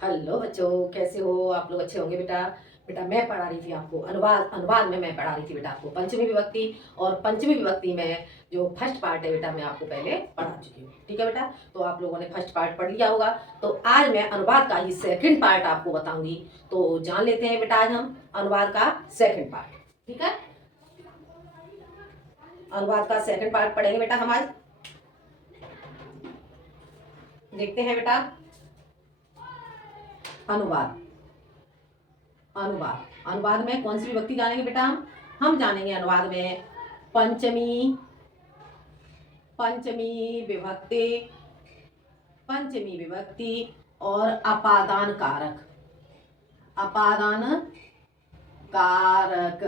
Hello बच्चों, कैसे हो आप लोग? अच्छे होंगे बेटा। बेटा मैं पढ़ा रही थी आपको अनुवाद अनुवाद में मैं पढ़ा रही थी बेटा आपको पंचमी विभक्ति। और पंचमी विभक्ति में जो फर्स्ट पार्ट है बेटा मैं आपको पहले पढ़ा चुकी हूँ। ठीक है बेटा, तो आप लोगों ने फर्स्ट पार्ट पढ़ लिया होगा। तो आज मैं अनुवाद का ही सेकंड पार्ट आपको बताऊंगी। तो जान लेते हैं बेटा आज हम अनुवाद का सेकंड पार्ट। ठीक है, अनुवाद का सेकंड पार्ट पढ़ेंगे बेटा हम आज। देखते हैं बेटा अनुवाद। अनुवाद अनुवाद में कौन सी विभक्ति जानेंगे बेटा? हम जानेंगे अनुवाद में पंचमी पंचमी विभक्ति पंचमी विभक्ति और अपादान कारक। अपादान कारक,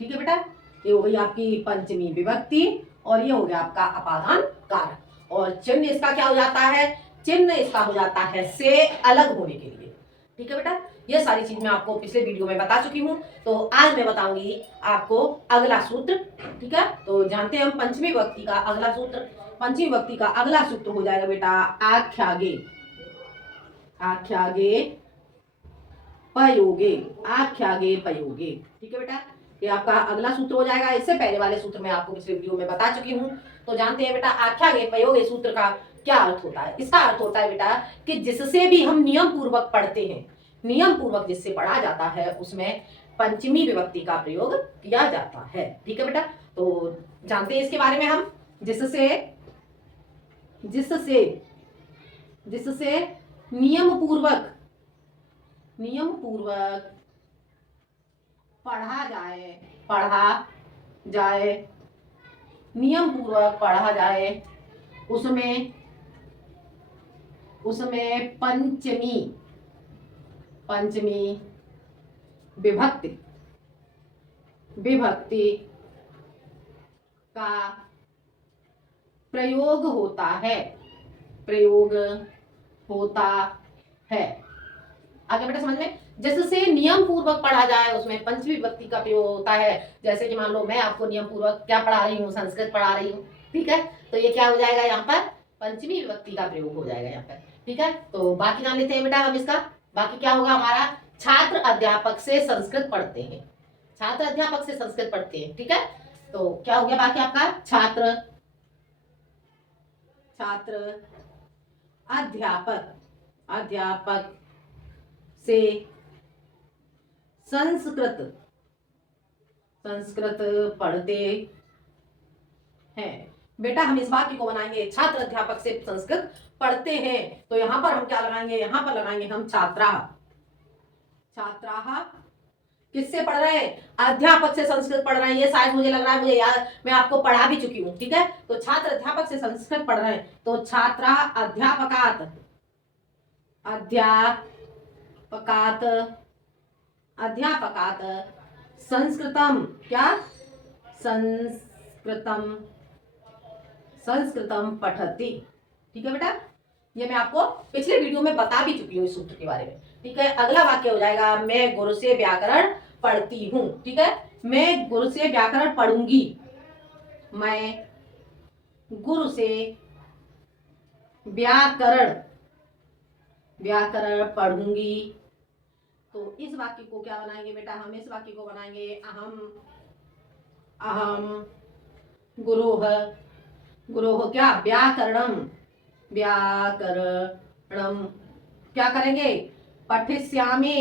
ठीक है बेटा। ये हो गई आपकी पंचमी विभक्ति और ये हो गया आपका अपादान कारक। और चिन्ह इसका क्या हो जाता है? चिन्ह इसका हो जाता है से अलग होने के लिए। ठीक है बेटा, ये सारी चीज मैं आपको पिछले वीडियो में बता चुकी हूँ। तो आज मैं बताऊंगी आपको अगला सूत्र। ठीक है, तो जानते हैं हम पंचमी विभक्ति का अगला सूत्र। पंचमी विभक्ति का अगला सूत्र हो जाएगा बेटा आख्यागे। आख्यागे पयोगे। आख्यागे पयोगे, ठीक है बेटा। ये आपका अगला सूत्र हो जाएगा। इससे पहले वाले सूत्र मैं आपको पिछले वीडियो में बता चुकी हूँ। तो जानते हैं बेटा आख्यागे पयोगे सूत्र का क्या अर्थ होता है? इसका अर्थ होता है बेटा कि जिससे भी हम नियम पूर्वक पढ़ते हैं, नियम पूर्वक जिससे पढ़ा जाता है उसमें पंचमी विभक्ति का प्रयोग किया जाता है। ठीक है बेटा, तो जानते हैं इसके बारे में हम। जिससे जिससे जिससे नियम पूर्वक पढ़ा जाए नियम पूर्वक पढ़ा जाए उसमें उसमें पंचमी विभक्ति का प्रयोग होता है। आगे बेटा समझ में, जिससे नियम पूर्वक पढ़ा जाए उसमें पंचमी विभक्ति का प्रयोग होता है। जैसे कि मान लो मैं आपको नियम पूर्वक क्या पढ़ा रही हूँ, संस्कृत पढ़ा रही हूँ। ठीक है, तो ये क्या हो जाएगा यहाँ पर? पंचमी विभक्ति का प्रयोग हो जाएगा यहाँ पर। ठीक है, तो बाकी जान लेते हैं बेटा हम इसका। बाकी क्या होगा हमारा? छात्र अध्यापक से संस्कृत पढ़ते हैं। छात्र अध्यापक से संस्कृत पढ़ते हैं। ठीक है, तो क्या हो गया बाकी आपका? छात्र अध्यापक से संस्कृत पढ़ते हैं। बेटा हम इस वाक्य को बनाएंगे छात्र अध्यापक से संस्कृत पढ़ते हैं। तो यहां पर हम क्या लगाएंगे? यहां पर लगाएंगे हम छात्रा। किससे पढ़ रहे हैं? अध्यापक से संस्कृत पढ़ रहे हैं। ये शायद मुझे लग रहा है, मुझे याद, मैं आपको पढ़ा भी चुकी हूँ। ठीक है, तो छात्र अध्यापक से संस्कृत पढ़ रहे हैं तो छात्रा अध्यापकात संस्कृतम क्या? संस्कृतम पठती। ठीक है बेटा, ये मैं आपको पिछले वीडियो में बता भी चुकी हूँ इस सूत्र के बारे में। ठीक है, अगला वाक्य हो जाएगा मैं गुरु से व्याकरण पढ़ती हूँ। ठीक है, मैं गुरु से व्याकरण पढ़ूंगी। मैं गुरु से व्याकरण पढ़ूंगी। तो इस वाक्य को क्या बनाएंगे बेटा? हम इस वाक्य को बनाएंगे अहम गुरोह क्या? व्याकरणम क्या करेंगे? पठिष्यामि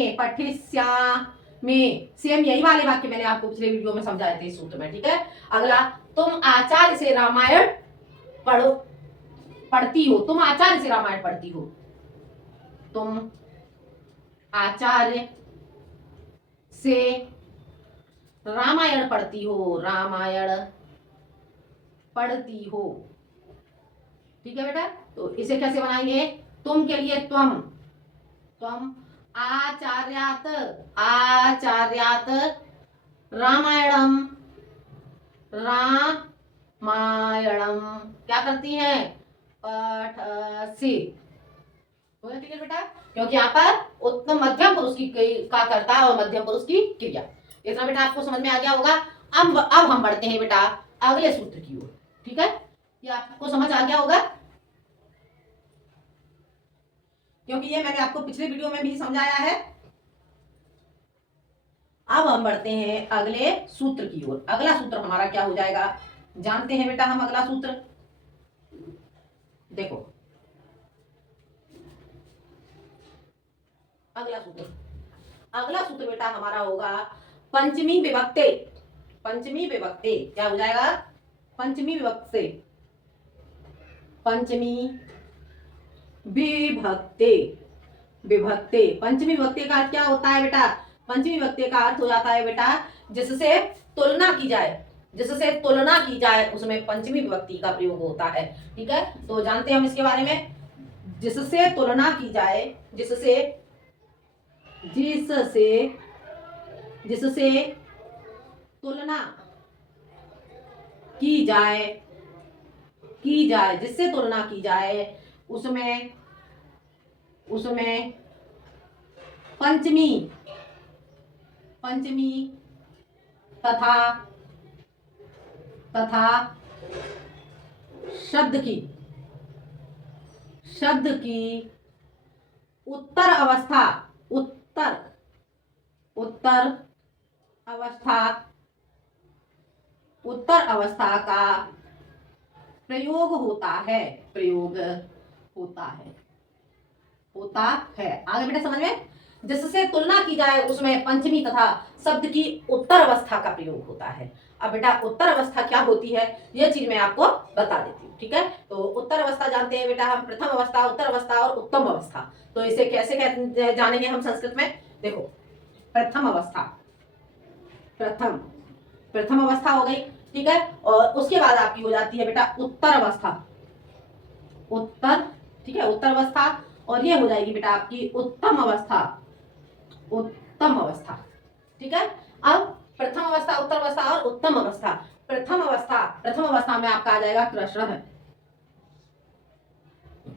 सेम यही वाले वाक्य मैंने आपको पिछले वीडियो में समझाए थे इस सूत्र में। ठीक है, अगला तुम आचार्य से रामायण पढ़ती हो। तुम आचार्य से रामायण पढ़ती हो। तुम आचार्य से रामायण पढ़ती हो। ठीक है बेटा, तो इसे कैसे बनाएंगे? तुम के लिए तुम आचार्यात रामायणम क्या करती हैं? पठसी। ठीक है बेटा, क्योंकि यहाँ पर उत्तम मध्यम पुरुष की का कर्ता और मध्यम पुरुष की क्रिया। इतना बेटा आपको समझ में आ गया होगा। अब हम बढ़ते हैं बेटा अगले सूत्र की ओर। ठीक है, ये आपको समझ आ गया होगा। क्योंकि ये मैंने आपको पिछले वीडियो में भी समझाया है। अब हम बढ़ते हैं अगले सूत्र की ओर। अगला सूत्र हमारा क्या हो जाएगा, जानते हैं बेटा हम अगला सूत्र। देखो अगला सूत्र बेटा हमारा होगा पंचमी विभक्ति। पंचमी विभक्ति क्या हो जाएगा, पंचमी विभक्ति, पंचमी विभक्ति, विभक्ति। पंचमी विभक्ति का अर्थ क्या होता है बेटा, पंचमी विभक्ति का अर्थ हो जाता है बेटा जिससे तुलना की जाए, जिससे तुलना की जाए उसमें पंचमी विभक्ति का प्रयोग होता है। ठीक है, तो जानते हैं हम इसके बारे में। जिससे तुलना की जाए, जिससे जिससे जिससे तुलना की जाए, की जाए, जिससे तुलना की जाए उसमें उसमें पंचमी, पंचमी तथा तथा शब्द की, शब्द की उत्तर अवस्था, उत्तर उत्तर अवस्था, उत्तर अवस्था का प्रयोग होता है, प्रयोग होता है, होता है। आगे बेटा समझ में, जिससे तुलना की जाए उसमें पंचमी तथा शब्द की उत्तर अवस्था का प्रयोग होता है। अब बेटा उत्तर अवस्था क्या होती है यह चीज मैं आपको बता देती हूँ। ठीक है, तो उत्तर अवस्था जानते हैं बेटा हम, प्रथम अवस्था, उत्तर अवस्था और उत्तम अवस्था। तो इसे कैसे जानेंगे हम संस्कृत में। देखो प्रथम अवस्था, प्रथम प्रथम अवस्था हो गई। ठीक है, और उसके बाद आपकी हो जाती है बेटा उत्तर अवस्था, उत्तर, ठीक है, उत्तर अवस्था। और ये हो जाएगी बेटा आपकी उत्तम अवस्था, उत्तम अवस्था। ठीक है, अब प्रथम अवस्था, उत्तर अवस्था और उत्तम अवस्था। प्रथम अवस्था, प्रथम अवस्था में आपका आ जाएगा कृष्ण,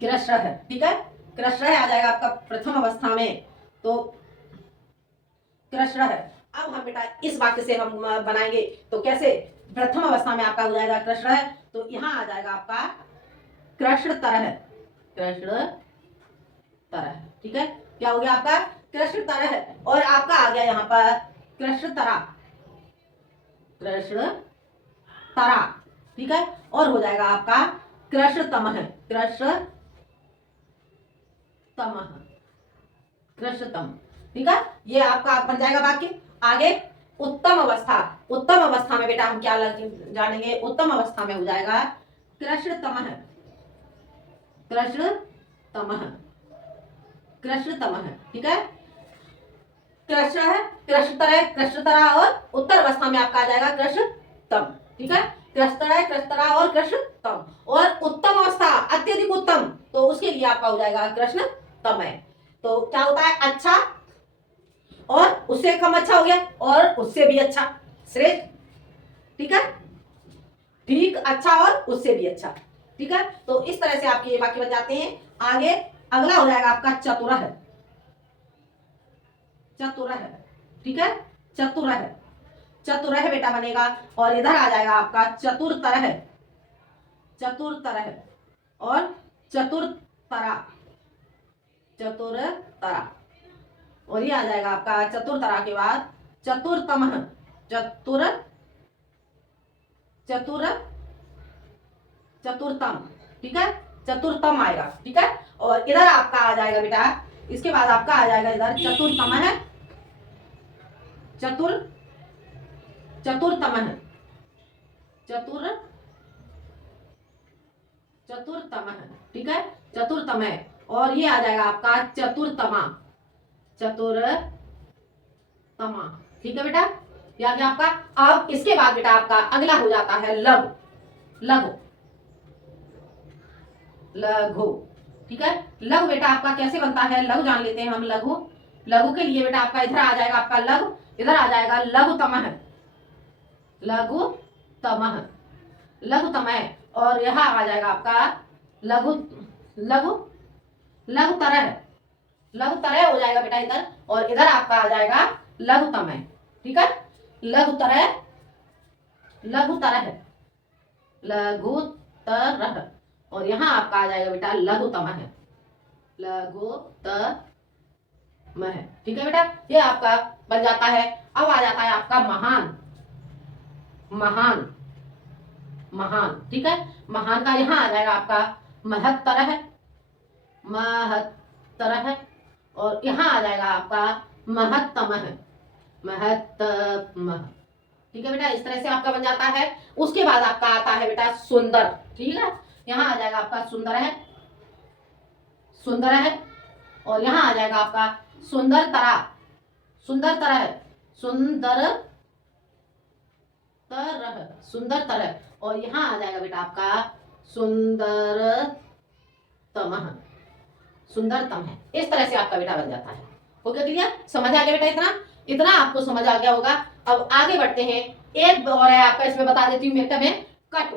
कृष्ण है। ठीक है, कृष्ण आ जाएगा आपका प्रथम अवस्था में, तो कृष्ण है। अब हम बेटा इस वाक्य से हम बनाएंगे तो कैसे, प्रथम अवस्था में आपका हो जाएगा कृष्ण है, तो यहां आ जाएगा आपका कृष्ण तरह, कृष्ण तरह। ठीक है, क्या हो गया आपका कृष्ण तरह, और आपका आ गया यहाँ पर कृष्ण तरा, कृष्ण तरा। ठीक है, और हो जाएगा आपका कृष्ण तमह, कृष्ण तमह, कृष्ण तम। ठीक है, ये आपका बन जाएगा वाक्य। आगे उत्तम अवस्था, उत्तम अवस्था में बेटा हम क्या जानेंगे, उत्तम अवस्था में हो जाएगा कृष्ण तमह, कृष्ण तमह, कृष्ण तमह। ठीक है, कृष्ण है, कृष्ण तरह, कृष्ण तरह, और उत्तर अवस्था में आपका आ जाएगा कृष्ण तम। ठीक है, कृष्ण तरह, कृष्ण तरह और कृष्ण तम। और उत्तम अवस्था अत्यधिक उत्तम, तो उसके लिए आपका हो जाएगा कृष्ण तमय। तो क्या होता है, अच्छा और उससे कम अच्छा हो गया, और उससे भी अच्छा, श्रेष्ठ। ठीक है, ठीक, अच्छा और उससे भी अच्छा। ठीक है, तो इस तरह से आपके ये वाक्य बन जाते हैं। आगे अगला हो जाएगा आपका चतुरह, चतुरह। ठीक है, चतुरह, चतुरह बेटा बनेगा, और इधर आ जाएगा आपका चतुरतरह, चतुरतरह और चतुरतरा, चतुरतरा। और ये आ जाएगा आपका चतुरतरा के बाद चतुरतम, चतुर चतुर चतुरतम। ठीक है, चतुरतम आएगा। ठीक है, और इधर आपका आ जाएगा बेटा, इसके बाद आपका आ जाएगा इधर चतुरतम है, चतुर चतुरतम है, चतुर चतुरतम है। ठीक है, चतुरतम है, और ये आ जाएगा आपका चतुरतमा, चतुरतमा। ठीक है बेटा, ये आ गया आपका। अब इसके बाद बेटा आपका अगला हो जाता है लघु, लघु, लघु। ठीक है, लघु बेटा आपका कैसे बनता है, लघु जान लेते हैं हम। लघु, लघु के लिए बेटा आपका इधर आ जाएगा आपका लघु, इधर आ जाएगा लघुतमः, लघुतमः, लघुतमः। और यहां आ जाएगा आपका लघु, लघु, लघुतरह, लघुतरह हो जाएगा बेटा इधर, और इधर आपका आ जाएगा लघुतमः। ठीक है, लघुतरह, लघुतरह, लघुतरह, और यहां आपका आ जाएगा बेटा लघुतमः, लघुत्तम है। ठीक है बेटा, ये आपका बन जाता है। अब आ जाता है आपका महान। महान, महान, ठीक है। महान का यहाँ आ जाएगा आपका महत्तर है, महत्तर है। और यहाँ आ जाएगा आपका महत्तम है, महत्तम। ठीक है बेटा, इस तरह से आपका बन जाता है। उसके बाद आपका आता है बेटा सुंदर। ठीक है, यहाँ आ जाएगा आपका सुंदर है, सुंदर है। और यहाँ आ जाएगा आपका सुंदर तरा, सुंदर तरह, सुंदर तरह, सुंदर तरह। और यहाँ आ जाएगा बेटा आपका सुंदरतम, सुंदरतम है। इस तरह से आपका बेटा बन जाता है। हो गया क्लियर? समझ आ गया बेटा? इतना इतना आपको समझ आ गया होगा। अब आगे बढ़ते हैं। एक और है आपका, इसमें बता देती हूँ मेरे में कटु।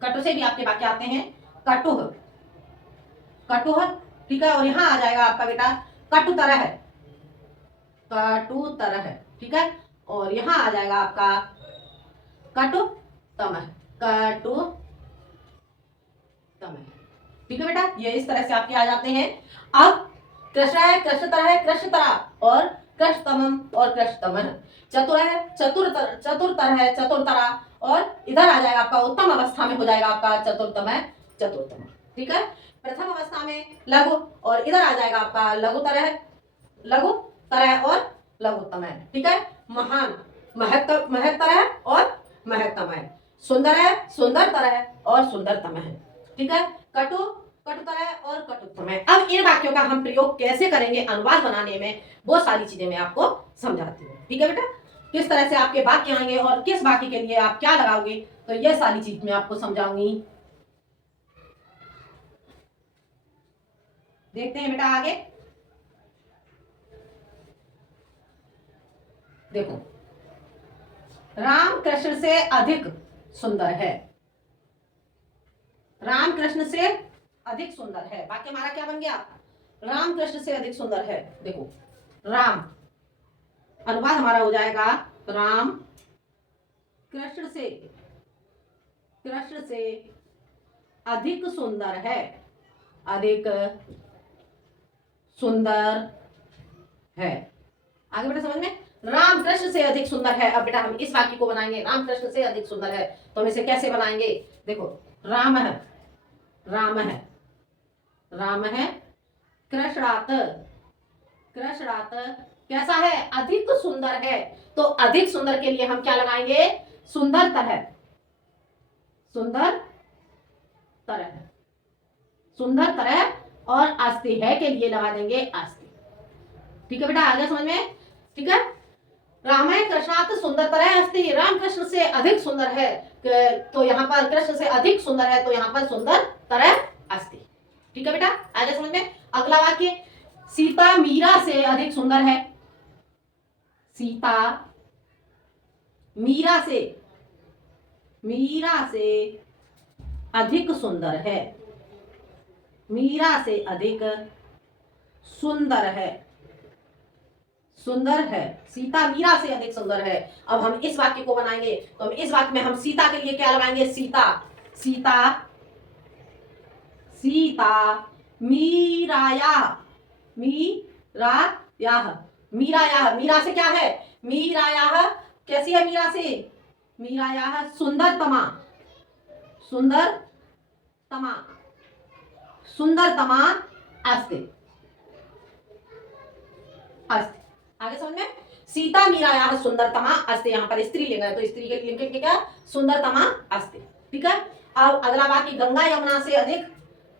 कटु से भी आपके वाक्य आते हैं। कटुह, कटुह, ठीक है। और यहाँ आ जाएगा आपका बेटा कटु तरह, कटु तरह, ठीक है। और यहाँ आ जाएगा आपका कटु तम, कटु तम, ठीक है बेटा। ये इस तरह से आपके आ जाते हैं। अब कृष्ण है, कृष्ण तरह है, कृष्ण तरह और कृष्णतम और कृष्णतम। चतुर है, चतुरतर है, चतुरतरा। और इधर आ जाएगा आपका उत्तम अवस्था में हो जाएगा आपका चतुर्थम है, चतुर्थम, ठीक है। प्रथम अवस्था में लघु, और इधर आ जाएगा आपका लघुतर है, लघुतर है और लघुत्तम है, ठीक है। महान, महत्तर है और महत्तम है। सुंदर है, सुंदरतर है और सुंदरतम है, ठीक है। कटु, कटुतर है और कटुत्तम है। अब इन वाक्यों का हम प्रयोग कैसे करेंगे अनुवाद बनाने में, वो सारी चीजें मैं आपको समझाती हूँ, ठीक है बेटा। किस तरह से आपके वाक्य आएंगे और किस वाक्य के लिए आप क्या लगाओगे, तो ये सारी चीज मैं आपको समझाऊंगी। देखते हैं बेटा आगे। देखो, राम कृष्ण से अधिक सुंदर है, राम कृष्ण से अधिक सुंदर है। वाक्य हमारा क्या बन गया? राम कृष्ण से अधिक सुंदर है। देखो, राम अनुवाद हमारा हो जाएगा राम कृष्ण से, कृष्ण से अधिक सुंदर है, अधिक सुंदर है। आगे बेटा समझ में, राम कृष्ण से अधिक सुंदर है। अब बेटा हम इस वाक्य को बनाएंगे, राम कृष्ण से अधिक सुंदर है, तो हम इसे कैसे बनाएंगे? देखो, राम है, राम है, राम है, कृष्णात, कृष्णात कैसा है? अधिक सुंदर है। तो अधिक सुंदर के लिए हम क्या लगाएंगे? सुंदर तरह, सुंदर तरह, सुंदर तरह। और अस्ति है के लिए लगा देंगे अस्ति, ठीक है बेटा। आ गया समझ में? ठीक है। राम है कृष्णात सुंदर तरह अस्ति, राम कृष्ण से अधिक सुंदर है, तो यहाँ पर कृष्ण से अधिक सुंदर है, तो यहाँ पर सुंदर तरह अस्ति, ठीक है बेटा। आ गया समझ में? अगला वाक्य, सीता मीरा से अधिक सुंदर है, सीता मीरा से, मीरा से अधिक सुंदर है, मीरा से अधिक सुंदर है, सुंदर है। सीता मीरा से अधिक सुंदर है। अब हम इस वाक्य को बनाएंगे, तो हम इस वाक्य में हम सीता के लिए क्या लगाएंगे? सीता, सीता, सीता मीराया, मीराया, मीराया, मीरा से क्या है? मीराया कैसी है? मीरा से, मीराया सुंदरतमा, सुंदरतमा, सुंदरतमा अस्ति, अस्ति। आगे समझ में? सीता मीराया सुंदरतमा अस्ति, यहाँ पर स्त्रीलिंग है, तो स्त्री के लिए लिखेंगे क्या? सुंदरतमा अस्ति, ठीक है। अब अगला वाक्य, गंगा यमुना से अधिक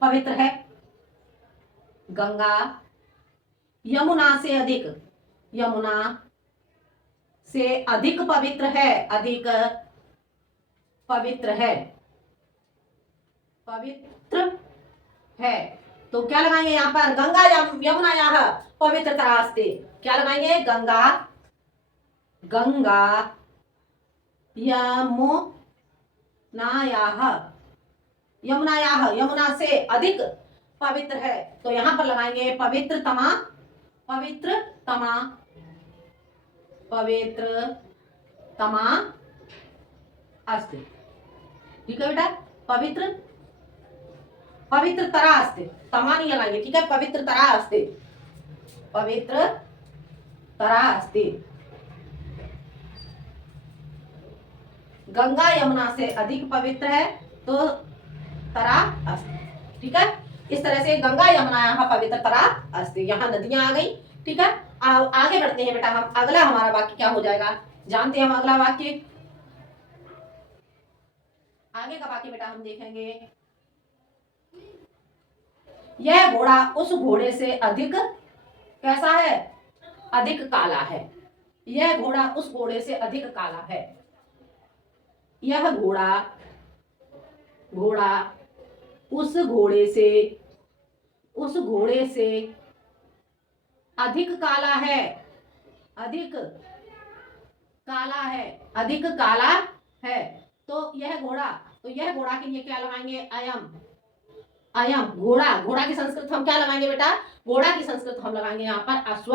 पवित्र है, गंगा यमुना से अधिक, यमुना से अधिक पवित्र है, अधिक पवित्र है, पवित्र है। तो क्या लगाएंगे यहाँ पर? गंगा यमुना यह पवित्रता अस्ति, क्या लगाएंगे? गंगा, गंगा यमुनायाः, यमुनायाः, यमुना से अधिक पवित्र है, तो यहां पर लगाएंगे पवित्रतमा, पवित्रतमा, पवित्रतमा अस्ति, ठीक है बेटा। पवित्र पवित्रतरा अस्ति, तमा नहीं लगाएंगे, ठीक है। पवित्रतरा अस्ति, पवित्रतरा अस्ति। गंगा यमुना से अधिक पवित्र है, तो तरा अस्ति, ठीक है। इस तरह से गंगा यमुना यहाँ पवित्रतरा अस्ति, यहाँ नदियां आ गई, ठीक है। आगे बढ़ते हैं बेटा हम, अगला हमारा वाक्य क्या हो जाएगा, जानते हैं हम अगला वाक्य। आगे का वाक्य बेटा हम देखेंगे, यह घोड़ा उस घोड़े से अधिक कैसा है, अधिक काला है। यह घोड़ा उस घोड़े से अधिक काला है। यह घोड़ा उस घोड़े से अधिक काला है, अधिक काला है। तो यह घोड़ा के लिए क्या लगाएंगे, अयम घोड़ा की संस्कृत हम क्या लगाएंगे बेटा, घोड़ा की संस्कृत हम लगाएंगे यहाँ पर अश्व।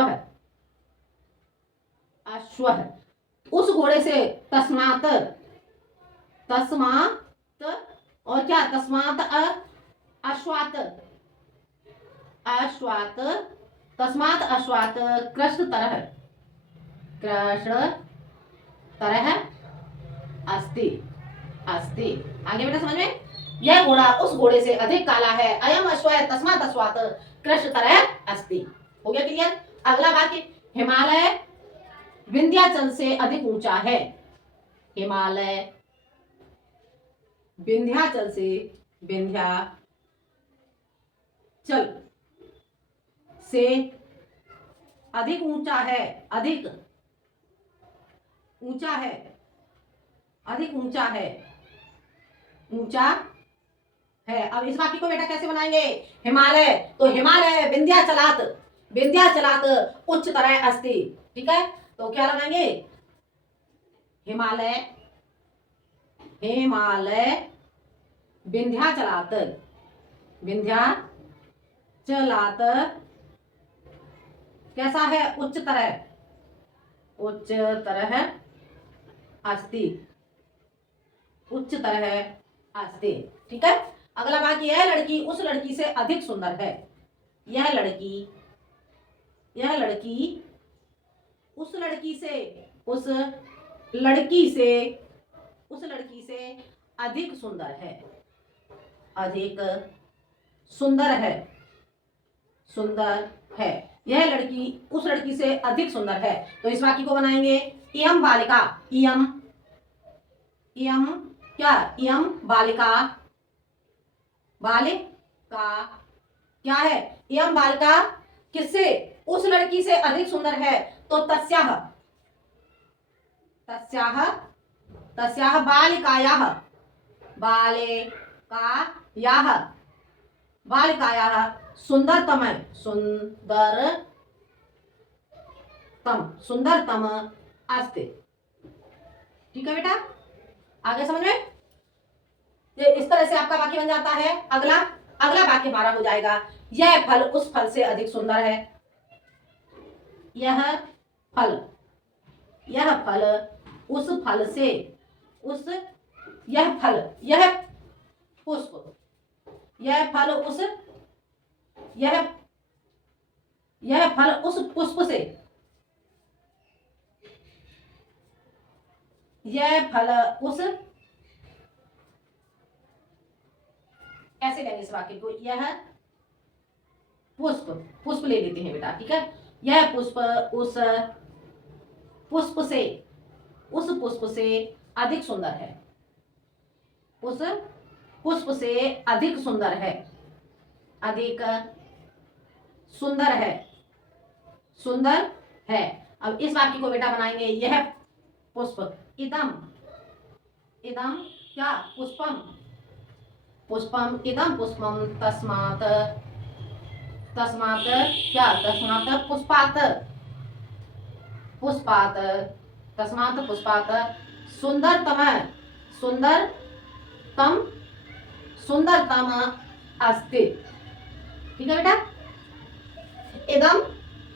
उस घोड़े से तस्मात और क्या, तस्मात अश्वात कृष्ण तरह अस्ति। आगे बेटा समझ में, यह घोड़ा उस घोड़े से अधिक काला है, अयम अश्व तस्मात् अश्वात् कृष्ण तरह अस्ति। हो गया क्लियर। अगला वाक्य, हिमालय विंध्याचल से अधिक ऊंचा है। हिमालय विंध्याचल से अधिक ऊंचा है, अधिक ऊंचा है। अब इस वाक्य को बेटा कैसे बनाएंगे, हिमालय, तो हिमालय विंध्याचलात् उच्चतर अस्ति, ठीक है। तो क्या लगाएंगे, हिमालय विंध्याचलात् कैसा है, उच्चतर अस्ति, ठीक है। अगला वाक्य, यह लड़की उस लड़की से अधिक सुंदर है। यह लड़की उस लड़की से अधिक सुंदर है। यह लड़की उस लड़की से अधिक सुंदर है। तो इस वाक्य को बनाएंगे, इयं बालिका, इयं बालिका क्या है, इयं बालिका किससे, उस लड़की से अधिक सुंदर है। तो तस्याः बालिकायाः सुंदरतम अस्ति, ठीक है बेटा। आगे समझ में, ये इस तरह से आपका वाक्य बन जाता है। अगला वाक्य हमारा हो जाएगा, यह फल उस फल से अधिक सुंदर है। यह फल उस फल से यह पुष्प उस पुष्प से, यह फल उस, ऐसे लेंगे इस वाक्य को, यह पुष्प ले लेते हैं बेटा, ठीक है। यह पुष्प उस पुष्प से अधिक सुंदर है। उस पुष्प से अधिक सुंदर है, सुंदर है। अब इस वाक्य को बेटा बनाएंगे, यह पुष्प, इदम क्या, पुष्पम इदम पुष्पम तस्मात् क्या, तस्मात् पुष्पात् सुंदरतम अस्ति, ठीक है बेटा। इदम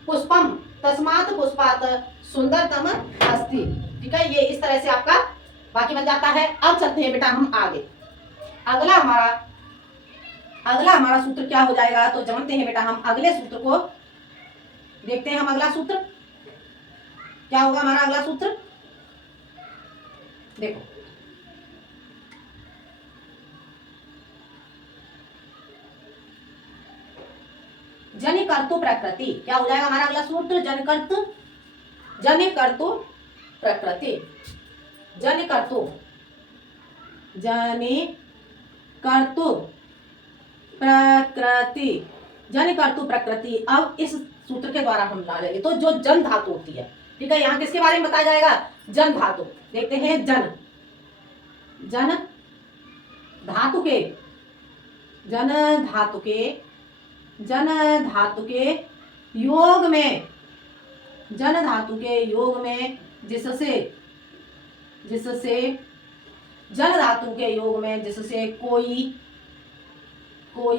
पुष्पम तस्मात् पुष्पात् सुंदरतम अस्ति, ठीक है। ये इस तरह से आपका वाक्य बन जाता है। अब चलते हैं बेटा हम आगे। अगला अगला हमारा सूत्र क्या हो जाएगा, तो जानते हैं बेटा हम अगले सूत्र को देखते हैं। हम अगला सूत्र क्या होगा, हमारा अगला सूत्र देखो, जनिकर्तु प्रकृति। क्या हो जाएगा हमारा अगला सूत्र, जनिकर्तु प्रकृति, जनिकर्तु प्रकृति, जनिकर्तु प्रकृति। अब इस सूत्र के द्वारा हम डालेंगे तो जो जन धातु होती है, ठीक है, यहाँ किसके बारे में बताया जाएगा, जन धातु। देखते हैं, जन धातु के, जन धातु के योग में, जन धातु के योग में जिससे जन धातु के योग में जिससे कोई उत्पन्न होता है, उसमें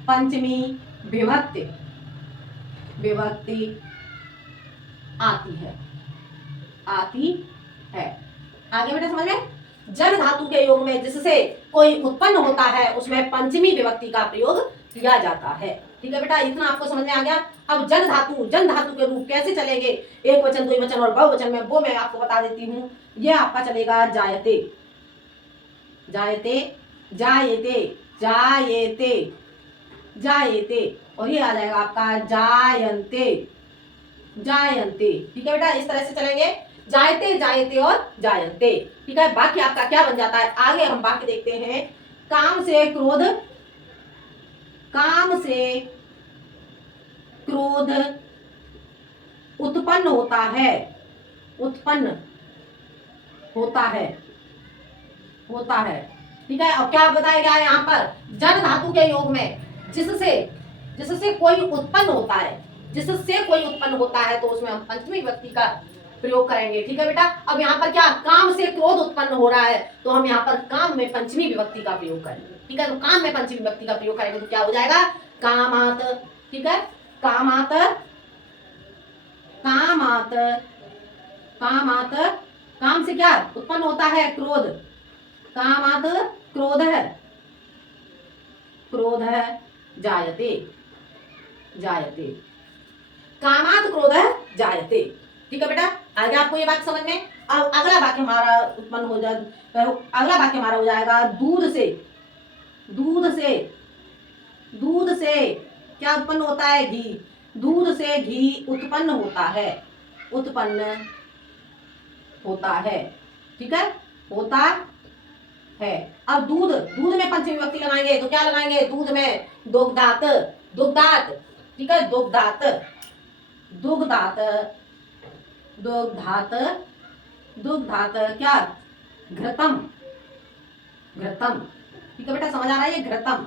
पंचमी विभक्ति आती है। आगे बेटा समझ में, जन धातु के योग में जिससे कोई उत्पन्न होता है उसमें पंचमी विभक्ति का प्रयोग किया जाता है। ठीक है बेटा, इतना आपको समझ में आ गया। अब जन धातु के रूप कैसे चलेंगे, एक वचन, द्विवचन और बहुवचन में, वो मैं आपको बता देती हूँ। ये आपका चलेगा जायते, और ये आ जाएगा आपका जायन्ते। ठीक है बेटा, इस तरह से चलेंगे, जायते और जायन्ते। ठीक है, बाकी आपका क्या बन जाता है, आगे हम बाकी देखते हैं। काम से क्रोध उत्पन्न होता है। ठीक है, और क्या बताया गया है यहाँ पर, जन धातु के योग में जिससे कोई उत्पन्न होता है तो उसमें हम पंचमी विभक्ति का प्रयोग करेंगे। ठीक है बेटा, अब यहाँ पर क्या, काम से क्रोध उत्पन्न हो रहा है तो हम यहाँ पर काम में पंचमी विभक्ति का प्रयोग करेंगे। ठीक है, तो काम में पंचमी विभक्ति का प्रयोग करेंगे तो क्या हो जाएगा, कामात। ठीक है, कामात, काम से क्या उत्पन्न होता है, क्रोध, कामात क्रोध है, जायते, कामात क्रोध जायते। ठीक है बेटा, आगे आपको ये बात समझ में। अब अगला वाक्य हमारा हो जाएगा, दूध से क्या उत्पन्न होता है, घी, दूध से घी उत्पन्न होता है। ठीक है, होता है। अब दूध में पंचमी विभक्ति लगाएंगे तो क्या लगाएंगे, दूध में दुग्धात। ठीक है, दुग्धात क्या, घृतम। ठीक है बेटा, समझ आ रहा है, ये घृतम,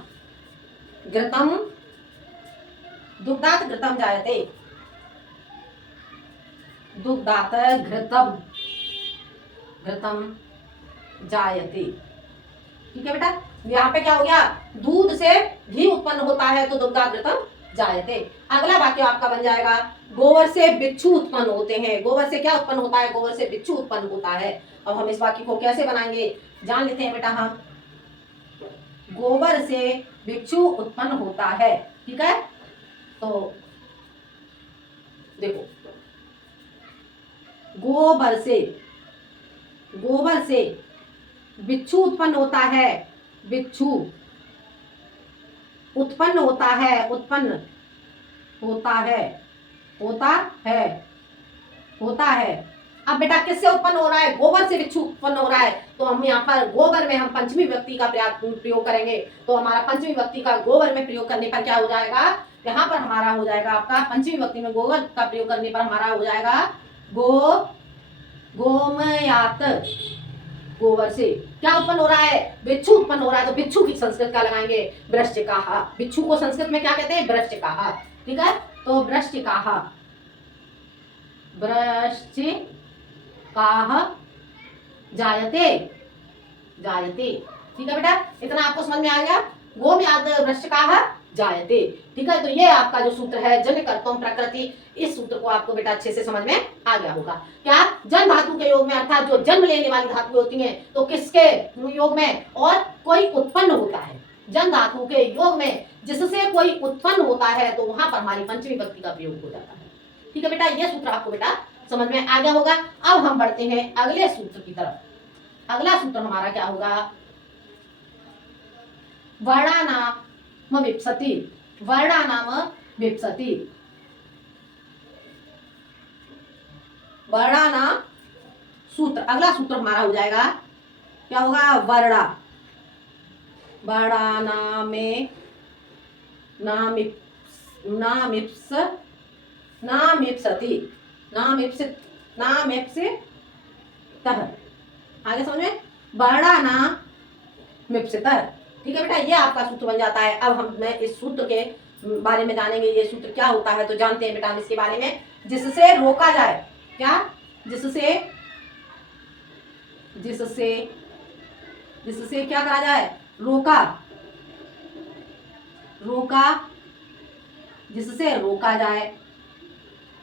दुग्धात घृतम जायते, दुग्धात घृतम जायते। ठीक है बेटा, यहाँ पे क्या हो गया, दूध से घी उत्पन्न होता है तो दुग्धात घृतम जायते। अगला वाक्य आपका बन जाएगा, गोबर से बिच्छू उत्पन्न होते हैं। गोबर से क्या उत्पन्न होता है, गोबर से बिच्छू उत्पन्न होता है। अब हम इस वाक्य को कैसे बनाएंगे जान लेते हैं बेटा। हम गोबर से बिच्छू उत्पन्न होता है। ठीक है, तो देखो, गोबर से बिच्छू उत्पन्न होता है, बिच्छू उत्पन्न होता है। अब बेटा किससे उत्पन्न हो रहा है, गोबर से बिच्छू उत्पन्न हो रहा है, तो हम यहाँ पर गोबर में हम पंचमी विभक्ति का प्रयोग करेंगे। तो हमारा पंचमी विभक्ति का गोबर में प्रयोग करने पर क्या हो जाएगा, यहाँ पर हमारा हो जाएगा आपका पंचमी विभक्ति में गोबर का प्रयोग करने पर हमारा हो जाएगा गोमयात। गोबर से क्या उत्पन्न हो रहा है, बिच्छू उत्पन्न हो रहा है, तो बिच्छू की संस्कृत क्या लगाएंगे, वृश्चिकाः। बिच्छू को संस्कृत में क्या कहते हैं, वृश्चिकाः। ठीक है, तो वृश्चिकाः जायते। ठीक है बेटा, इतना आपको समझ में आ गया। गोमयात वृश्चिकाः जायते। ठीक है, तो ये आपका जो सूत्र है जन कर्तुम प्रकृति, इस सूत्र को आपको बेटा अच्छे से समझ में आ गया होगा। क्या जन धातु के योग में अर्थात जो जन्म लेने वाली धातु होती हैं तो किसके योग में, और कोई उत्पन्न होता है, जन धातु के योग में जिससे कोई उत्पन्न होता है तो वहां पर हमारी पंचमी विभक्ति का प्रयोग हो जाता है। ठीक है बेटा, ये सूत्र आपको बेटा समझ में आ गया होगा। अब हम बढ़ते हैं अगले सूत्र की तरफ। अगला सूत्र हमारा क्या होगा, वर्णानाम विप्सति। वर्णानाम विप्सति, वर्णानाम सूत्र, अगला सूत्र हमारा हो जाएगा क्या होगा, वर्णा। वर्णानामे नामिप्सति, नामिप्सितः। आगे समझ में, वर्णानामिप्सितः। ठीक है बेटा, ये आपका सूत्र बन जाता है। अब हम मैं इस सूत्र के बारे में जानेंगे, ये सूत्र क्या होता है तो जानते हैं बेटा हम इसके बारे में। जिससे रोका जाए, क्या, जिससे क्या करा जाए, रोका, जिससे रोका जाए,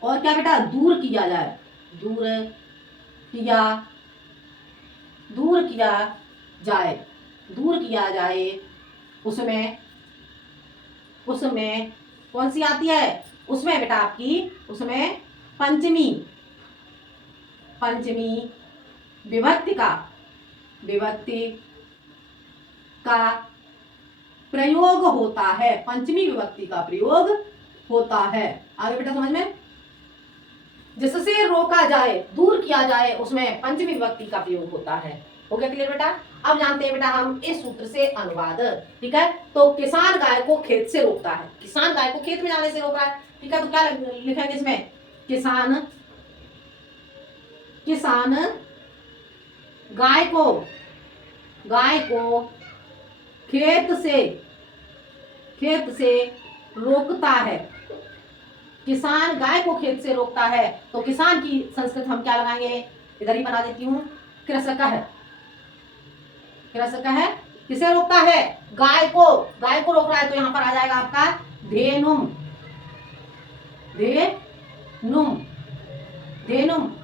और क्या बेटा, दूर किया जाए, दूर किया जाए, उसमें कौन सी आती है, उसमें बेटा आपकी, उसमें पंचमी विभक्ति का प्रयोग होता है। पंचमी विभक्ति का प्रयोग होता है। आगे बेटा समझ में, जिससे रोका जाए, दूर किया जाए, उसमें पंचमी विभक्ति का प्रयोग होता है। हो गया क्लियर बेटा। अब जानते हैं बेटा हम इस सूत्र से अनुवाद। ठीक है, तो किसान गाय को खेत से रोकता है, किसान गाय को खेत में जाने से रोक रहा है। ठीक है, तो क्या लिखेंगे इसमें, किसान गाय को खेत से रोकता है। किसान गाय को खेत से रोकता है, तो किसान की संस्कृत हम क्या लगाएंगे, इधर ही बना देती हूँ, कृषक है। किसे रोकता है, गाय को रोक रहा है, तो यहाँ पर आ जाएगा आपका धेनुम।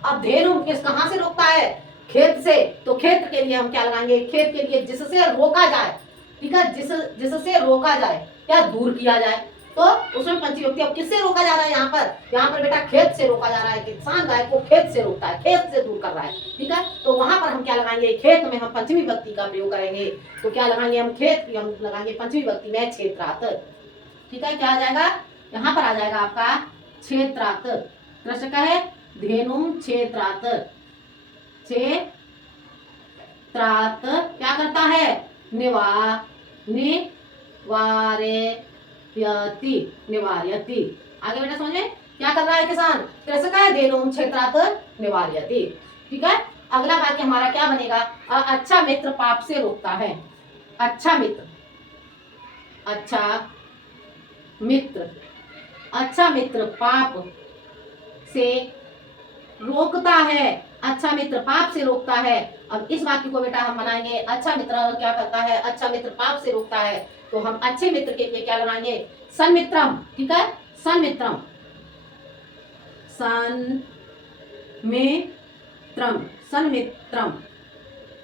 अब धेनुम किस कहां से रोकता है, खेत से, तो खेत के लिए हम क्या लगाएंगे, खेत के लिए जिससे रोका जाए। ठीक है, जिससे रोका जाए, क्या, दूर किया जाए, तो उसमें पंचमी विभक्ति। अब किससे रोका जा रहा है, यहाँ पर बेटा खेत से रोका जा रहा है। किसान गाय को खेत से रोकता है, खेत से दूर कर रहा है। ठीक है, तो वहां पर हम क्या लगाएंगे, खेत में हम पंचमी विभक्ति का प्रयोग करेंगे। तो क्या लगाएंगे हम, खेत की हम लगाएंगे पंचमी विभक्ति में क्षेत्रात्। ठीक है, क्या आ जाएगा, यहाँ पर आ जाएगा आपका क्षेत्रात्। कृषक है, धेनुम क्षेत्रात्। क्या करता है, निवार्यति। आगे बेटा समझे, क्या कर रहा है किसान, कृषक है, धेनुम क्षेत्रात् निवार्यति। ठीक है, अगला वाक्य हमारा क्या बनेगा, अच्छा मित्र पाप से रोकता है। अच्छा मित्र पाप से रोकता है। अच्छा मित्र पाप से रोकता है। अब इस वाक्य को बेटा हम बनाएंगे, अच्छा मित्र क्या करता है, अच्छा मित्र पाप से रोकता है, तो हम अच्छे मित्र के लिए क्या लगाएंगे, सन्मित्रम। ठीक है, सन्मित्रम।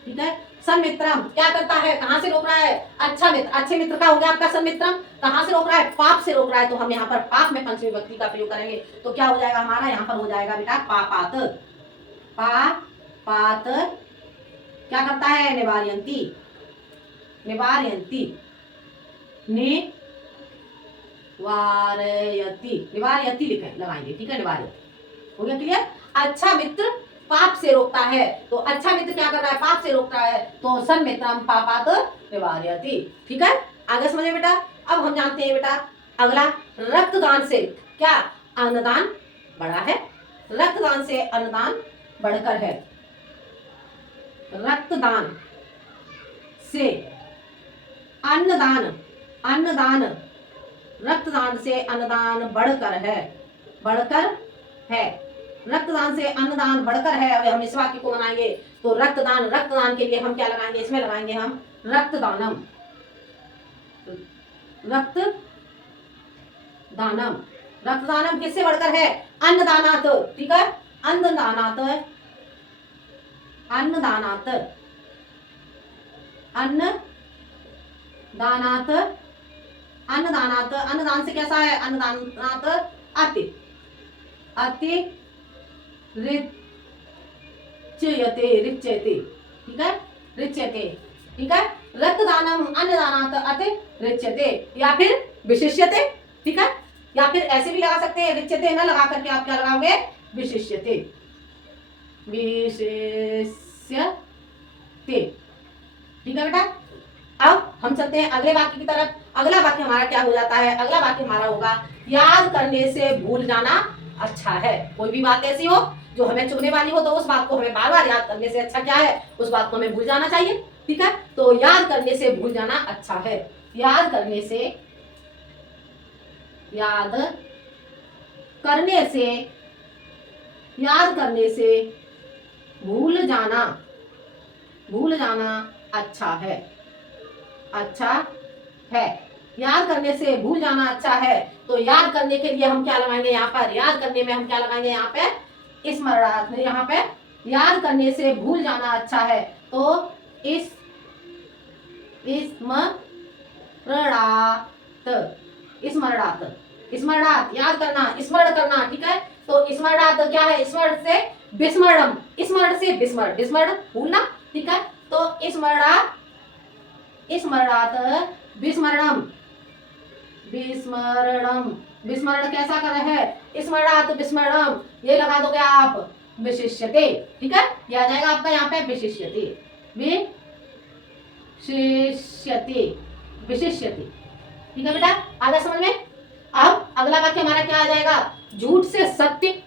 ठीक है, सन्मित्रम क्या करता है, कहां से रोक रहा है, अच्छा मित्र। अच्छे मित्र का हो गया आपका सन्मित्रम, कहां से रोक रहा है, पाप से रोक रहा है, तो हम यहाँ पर पाप में पंचमी विभक्ति का प्रयोग करेंगे। तो क्या हो जाएगा हमारा, यहाँ पर हो जाएगा बेटा पापात। क्या करता है, निवार्यन्ति लगाएंगे। ठीक है, निवार्यति हो गया क्लियर। अच्छा मित्र पाप से रोकता है, तो अच्छा मित्र क्या कर रहा है, पाप से रोकता है, तो सन्मित्रम पापात निवार्यति। ठीक है, आगे समझे बेटा। अब हम जानते हैं बेटा अगला, रक्तदान से क्या, अन्नदान बड़ा है। रक्तदान से अन्नदान बढ़कर है। रक्तदान से अन्नदान रक्तदान से अन्नदान बढ़कर है। रक्तदान से अन्नदान बढ़कर है। अब हम इस वाक्य को बनाएंगे, तो रक्तदान के लिए हम क्या लगाएंगे, इसमें लगाएंगे हम रक्तदानम। दानम। रक्तदानम किससे बढ़कर है? अन्नदानात, ठीक है, अन्नदानात, अन्नदानात, अन्नदानात, अन्नदानात, अन्नदान से कैसा है? अन्नदानात अति, अति रिच्यते, रिच्यते, ठीक है, रिच्यते, ठीक है। रक्तदानम अन्नदानात अति रिच्यते या फिर विशिष्यते, ठीक है, या फिर ऐसे भी लगा सकते हैं, रिच्यते न लगा करके आप क्या लगाओगे? विशिष्यते, विशेष्यते, ठीक है बेटा। अब हम चलते हैं अगले वाक्य की तरफ। अगला वाक्य हमारा क्या हो जाता है? अगला वाक्य हमारा होगा याद करने से भूल जाना अच्छा है। कोई भी बात ऐसी हो जो हमें चुभने वाली हो तो उस बात को हमें बार बार याद करने से अच्छा क्या है? उस बात को हमें भूल जाना चाहिए, ठीक है। तो याद करने से भूल जाना अच्छा है। याद करने से, याद करने से, याद करने से भूल जाना, भूल जाना अच्छा है, अच्छा है। याद करने से भूल जाना अच्छा है। तो याद करने के लिए हम क्या लगाएंगे यहाँ पर? याद करने में हम क्या लगाएंगे यहाँ पे? स्मरणार्थ। यहाँ पे याद करने से भूल जाना अच्छा है तो इस स्मरणार्थ, स्मरणार्थ, स्मरणार्थ याद करना, स्मरण करना, ठीक है। तो स्मरणार्थ क्या है? स्मरण से विस्मरणम, स्मरण से विस्मरण, विस्मरण भूलना, ठीक है। तो स्मरणार्थ, स्मरणार्थ विस्मरणम, विस्मरणम, विस्मरण कैसा कर रहे हैं? स्मरणार्थ विस्मरणम, ये लगा दोगे आप विशिष्यते, ठीक है। ये आ जाएगा आपका यहाँ पे विशिष्यते, विशिष्यते, विशिष्यते, ठीक है बेटा। आ गया समझ में? अब अगला वाक्य हमारा क्या आ जाएगा? झूठ से सत्य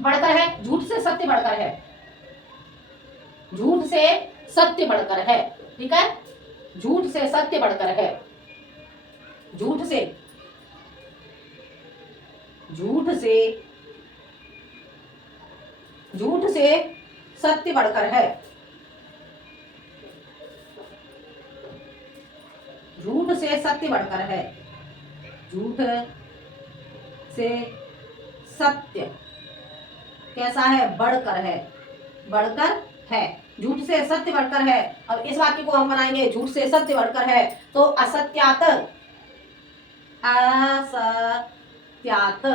बढ़कर है, झूठ से सत्य बढ़कर है, झूठ से सत्य बढ़कर है, ठीक है। झूठ से सत्य बढ़कर है, झूठ से, झूठ से, झूठ से सत्य बढ़कर है, झूठ से सत्य बढ़कर है, झूठ से सत्य कैसा है? बढ़कर है, बढ़कर है, झूठ से सत्य बढ़कर है। अब इस वाक्य को हम बनाएंगे झूठ से सत्य बढ़कर है तो असत्यात, असत्यात,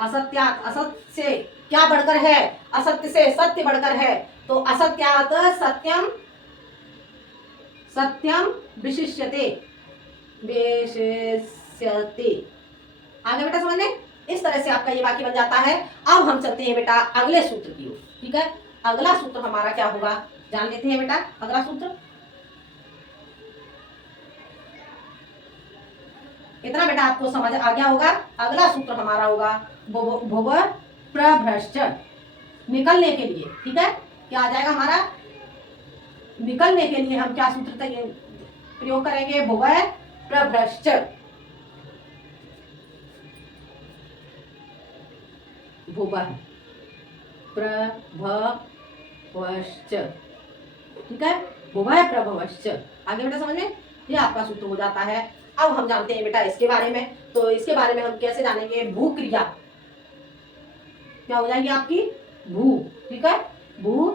असत्यात, असत्य से क्या बढ़कर है? असत्य से सत्य बढ़कर है तो असत्यात सत्यम, सत्यम विशिष्यते, विशिष्यते। आगे बेटा समझ में? इस तरह से आपका ये वाक्य बन जाता है। अब हम चलते हैं बेटा अगले सूत्र की ओर, ठीक है। अगला सूत्र हमारा क्या होगा जान लेते हैं बेटा। अगला सूत्र इतना बेटा आपको समझ आ गया होगा। अगला सूत्र हमारा होगा भुव प्रभ्रश्च, निकलने के लिए, ठीक है। क्या आ जाएगा हमारा? निकलने के लिए हम क्या सूत्र प्रयोग करेंगे? भुव प्रभ्रश्च, भुव प्रभवश्च, ठीक है, भुव प्रभवश्च। आगे बेटा समझ में? ये आपका सूत्र हो जाता है। अब हम जानते हैं बेटा इसके बारे में। तो इसके बारे में हम कैसे जानेंगे? भू क्रिया क्या हो जाएगी आपकी? भू, ठीक है। भू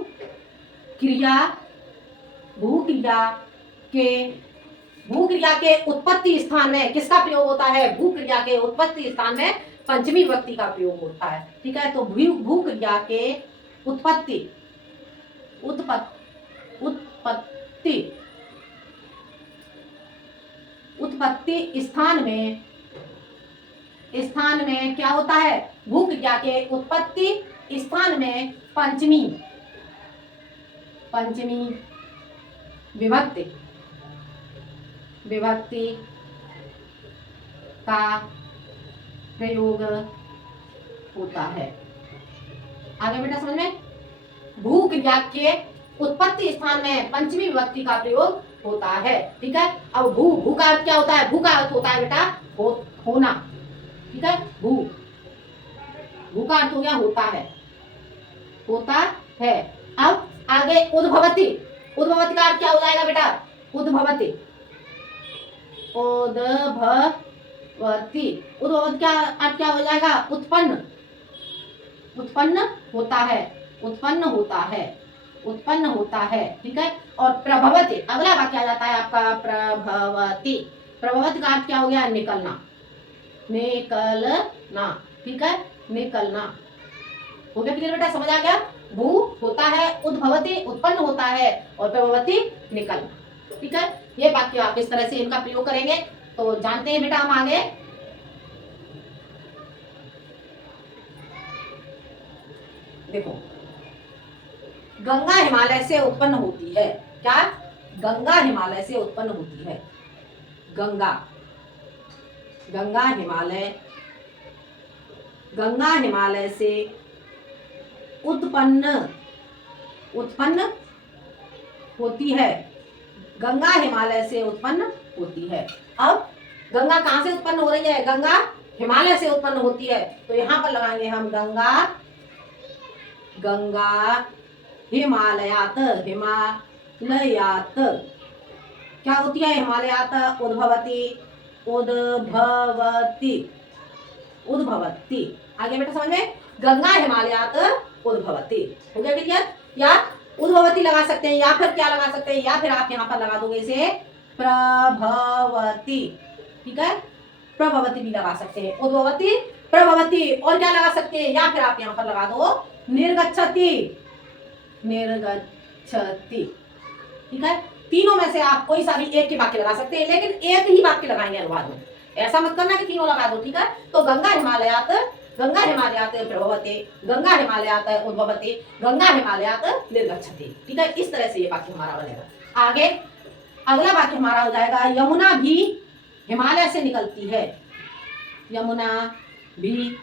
क्रिया, भू क्रिया के, भू क्रिया के उत्पत्ति स्थान में किसका प्रयोग होता है? भू क्रिया के उत्पत्ति स्थान में पंचमी विभक्ति का प्रयोग होता है, ठीक है। तो भू क्रिया के उत्पत्ति, उत्पत्ति, उत्पत्ति स्थान में, स्थान में क्या होता है? भू क्रिया के उत्पत्ति स्थान में पंचमी, पंचमी विभक्ति, विभक्ति का प्रयोग होता है। आगे बेटा समझ में? भू क्रिया के उत्पत्ति स्थान में पंचमी विभक्ति का प्रयोग होता है, ठीक है। अब भू, भू का अर्थ क्या होता है? भू का अर्थ होता है बेटा होना, ठीक है। भू, भू का अर्थ हो गया होता है, होता है। अब आगे उद्भवती, उद्भवती का अर्थ क्या हो जाएगा बेटा? उद्भवती, उद्भवती, उद्भवती। उद्भवती क्या अर्थ क्या हो जाएगा? उत्पन्न, उत्पन्न होता है, उत्पन्न होता है, उत्पन्न होता है। ठीक है। और प्रभवती, अगला वाक्य आ जाता है आपका प्रभवती। प्रभवती का अर्थ क्या हो गया? निकलना, निकलना। ठीक है, निकलना। हो गया क्लियर बेटा? समझ आ गया? भू होता है, उद्भवती उत्पन्न होता है, और प्रभवती निकलना। ठीक है। ये वाक्य आप इस तरह से इनका प्रयोग करेंगे तो जानते हैं बेटा हम आगे। देखो, गंगा हिमालय से उत्पन्न होती है। क्या? गंगा हिमालय से उत्पन्न होती है। गंगा, गंगा हिमालय, गंगा हिमालय से उत्पन्न, उत्पन्न होती है। गंगा हिमालय से उत्पन्न होती है। अब गंगा कहां से उत्पन्न हो रही है? गंगा हिमालय से उत्पन्न होती है, तो यहां पर लगाएंगे हम गंगा, गंगा हिमालयात, हिमालयात क्या होती है? हिमालयात उद्भवती, उद्भवती, उद्भवती। आगे बेटा समझ में? गंगा हिमालयात उद्भवती। हो गया क्लियर? या उद्भवती लगा सकते हैं, या फिर क्या लगा सकते हैं, या फिर आप यहाँ पर लगा दोगे इसे प्रभवती। ठीक है, प्रभवती भी लगा सकते हैं। उद्भवती, प्रभवती, और क्या लगा सकते हैं? या फिर आप यहाँ पर लगा दो निर्गच्छति, निर्गच्छति। ठीक है, तीनों में से आप कोई सा भी एक के वाक्य लगा सकते हैं, लेकिन एक ही वाक्य लगाएंगे अनुवाद में। ऐसा मत करना कि तीनों लगा दो। ठीक है, तो गंगा हिमालयात, गंगा हिमालयात प्रभवते, गंगा हिमालयात उद्भवते, गंगा हिमालयात निर्गच्छति। ठीक है, इस तरह से ये वाक्य हमारा बनेगा। आगे अगला वाक्य हमारा हो जाएगा यमुना भी हिमालय से निकलती है। यमुना भी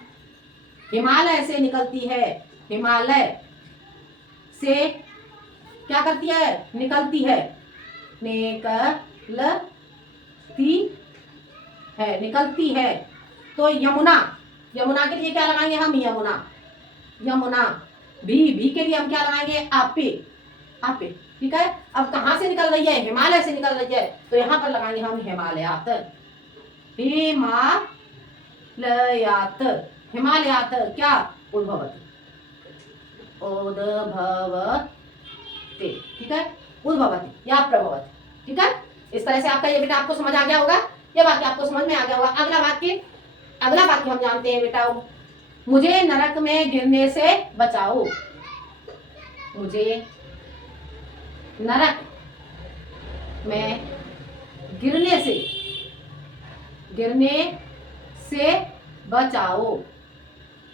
हिमालय से निकलती है। हिमालय से क्या करती है? निकलती है, निकलती है, निकलती है। तो यमुना, यमुना के लिए क्या लगाएंगे हम? यमुना, यमुना। भी के लिए हम क्या लगाएंगे? आपे, आपे। ठीक है, अब कहां से निकल रही है? हिमालय से निकल रही है, तो यहां पर लगाएंगे हम हिमालयात, हिमालयात, हिमालयात क्या? उद्भवती, उद्भवती। ठीक है, उद्भवती या प्रभवती। ठीक है, इस तरह से आपका ये बेटा आपको समझ आ गया होगा, ये वाक्य आपको समझ में आ गया होगा। अगला वाक्य, अगला वाक्य हम जानते हैं बेटा, मुझे नरक में गिरने से बचाओ। मुझे नरक में गिरने से, गिरने से बचाओ।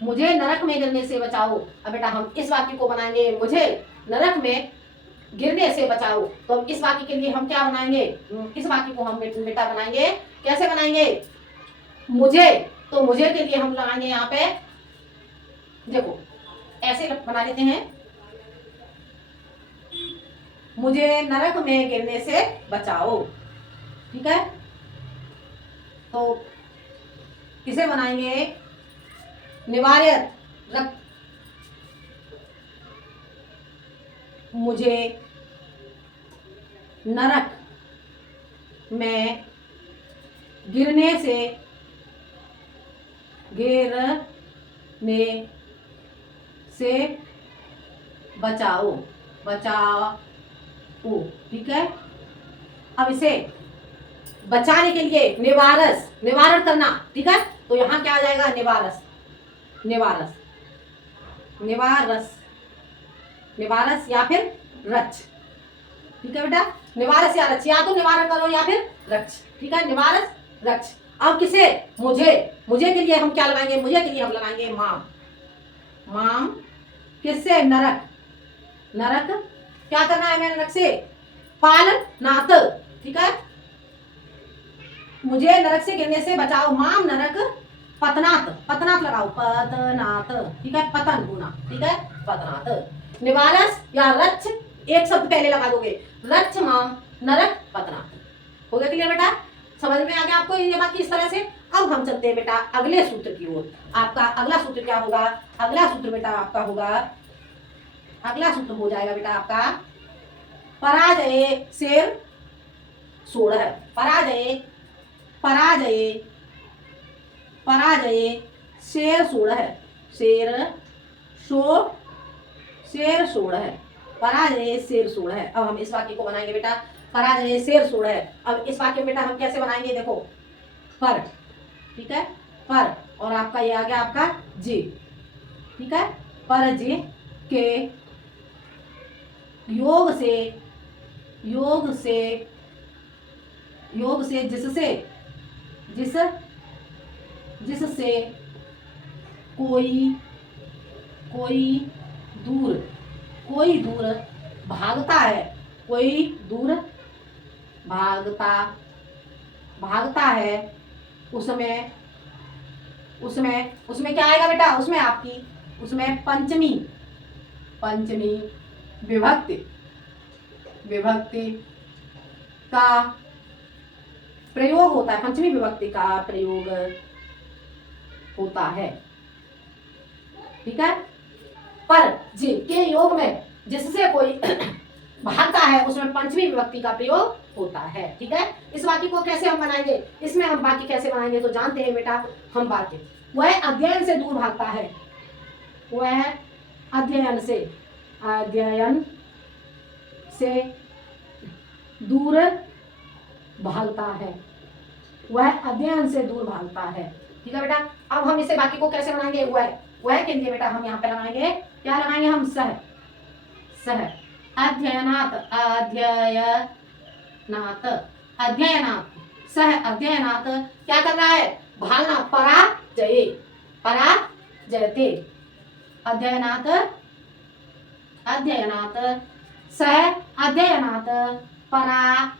मुझे नरक में गिरने से बचाओ। अब बेटा हम इस वाक्य को बनाएंगे, मुझे नरक में गिरने से बचाओ। तो इस वाक्य के लिए हम क्या बनाएंगे? इस वाक्य को हम बेटा बनाएंगे, कैसे बनाएंगे? मुझे, तो मुझे के लिए हम लगाएंगे यहाँ पे, देखो ऐसे बना लेते हैं, मुझे नरक में गिरने से बचाओ। ठीक है, तो किसे बनाएंगे? निवार्य रख, मुझे नरक में गिरने से, गिरने से बचाओ, बचाओ। ठीक है, अब इसे बचाने के लिए निवारस, निवारण करना। ठीक है, तो यहां क्या आ जाएगा? निवारस, निवारस, निवारस, निवारस या फिर रच। ठीक है बेटा, निवारस या रच, या तो निवारण करो या फिर रच। ठीक है, निवारस, रच। अब किसे? मुझे, मुझे के लिए हम क्या लगाएंगे? मुझे के लिए हम लगाएंगे माम, माम। किससे? नरक, नरक क्या करना है? मैं नरक से पालनात। ठीक है, मुझे नरक से गिरने से बचाओ, माम नरक पतनात, पतनात लगाओ, पतनात। ठीक है, पतन होना। ठीक है, पतनात। निवारस या रच एक शब्द पहले लगा दोगे, रच माम नरक पतनात। हो गया क्लियर बेटा? समझ में आ गया आपको ये बात इस तरह से? अब हम चलते हैं बेटा अगले सूत्र की ओर। आपका अगला सूत्र क्या होगा? अगला सूत्र बेटा आपका होगा, अगला सूत्र हो जाएगा बेटा आपका पराजय शेर 16। पराजय, पराजय पराजये शेर सोढ़, शेर सोढ़, पराजये शेर सोढ़। अब हम इस वाक्य को बनाएंगे बेटा, पराजये शेर सोढ़। अब इस वाक्य में बेटा हम कैसे बनाएंगे, देखो पर, ठीक है, पर, और आपका ये आ गया आपका जे, ठीक है, पर जे के योग से जिससे कोई दूर भागता है, कोई दूर भागता है, उसमें क्या आएगा बेटा, उसमें पंचमी विभक्ति का प्रयोग होता है, पंचमी विभक्ति का प्रयोग होता है, ठीक है। पर जी के योग में जिससे कोई भागता है उसमें पंचमी विभक्ति का प्रयोग होता है, ठीक है। इस वाक्य को कैसे हम बनाएंगे, इसमें हम वाक्य कैसे बनाएंगे तो जानते हैं बेटा हम वाक्य, वह अध्ययन से दूर भागता है, वह अध्ययन से दूर भागता है, वह अध्ययन से दूर भागता है, ठीक है बेटा। अब हम इसे वाक्य को कैसे बनाएंगे, वह के लिए बेटा हम यहाँ पे लगाएंगे, क्या लगाएंगे हम, सह अध्ययनात्, सह अध्ययनात् क्या कर रहा है, भागना, पराजयते, अध्ययनात् सह अध्ययनात् पराजयते,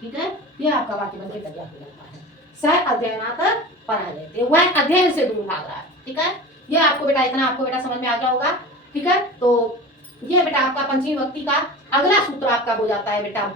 ठीक है। ये आपका वाक्य बनके तैयार हो जाता है, सह अध्ययनात् पराजयते, वह अध्ययन से दूर भाग रहा है, ठीक है। ये आपको बेटा इतना आपको बेटा समझ में आ गया होगा, ठीक है। तो ये बेटा आपका पंचमी विभक्ति का अगला सूत्र आपका हो जाता है बेटा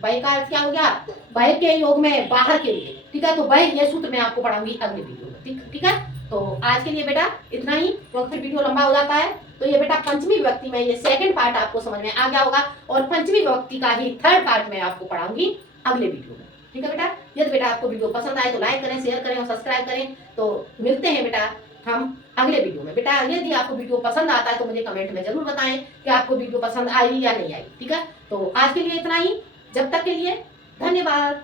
बह का अर्थ क्या हो गया, बह के योग में बाहर के लिए, ठीक है। तो बह ये सूत्र मैं आपको पढ़ाऊंगी अगले वीडियो में, ठीक है। तो आज के लिए बेटा इतना ही, क्योंकि फिर वीडियो लंबा हो जाता है। तो ये बेटा पंचमी विभक्ति में ये सेकंड पार्ट आपको समझ में आ गया होगा, और पंचमी विभक्ति का ही थर्ड पार्ट मैं आपको पढ़ाऊंगी अगले वीडियो में, ठीक है बेटा। यदि बेटा आपको वीडियो पसंद आए तो लाइक करें, शेयर करें और सब्सक्राइब करें। तो मिलते हैं बेटा हम अगले वीडियो में। बेटा यदि आपको वीडियो पसंद आता है तो मुझे कमेंट में जरूर बताएं कि आपको वीडियो पसंद आई या नहीं आई, ठीक है। तो आज के लिए इतना ही, जब तक के लिए धन्यवाद।